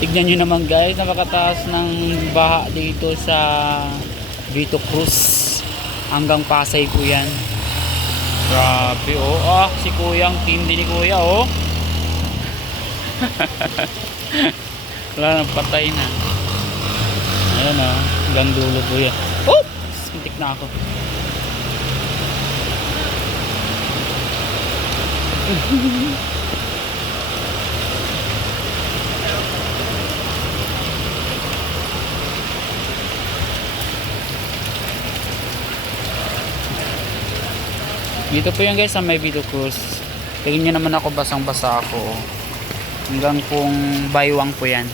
Tignan nyo naman guys, napakataas ng baha dito sa Vito Cruz. Hanggang Pasay po yan. Grabe oh. Ah, si Kuyang, tindi ni Kuya oh. Wala nang patay na. Ayan oh, hanggang dulo po yan. Oh! Muntik na ako. Dito po yan guys sa may Vito Cruz. Tingnan nyo naman ako, basang basa ako oh. Hanggang pong baywang po yan.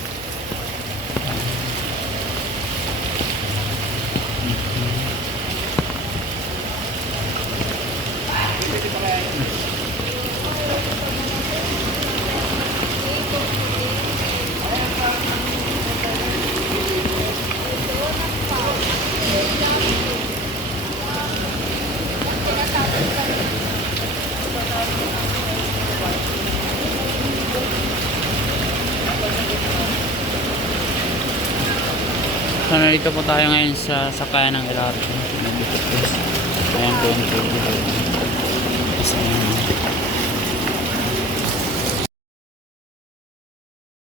So narito po tayo ngayon sa sakayan ng LRT. Ayan po yung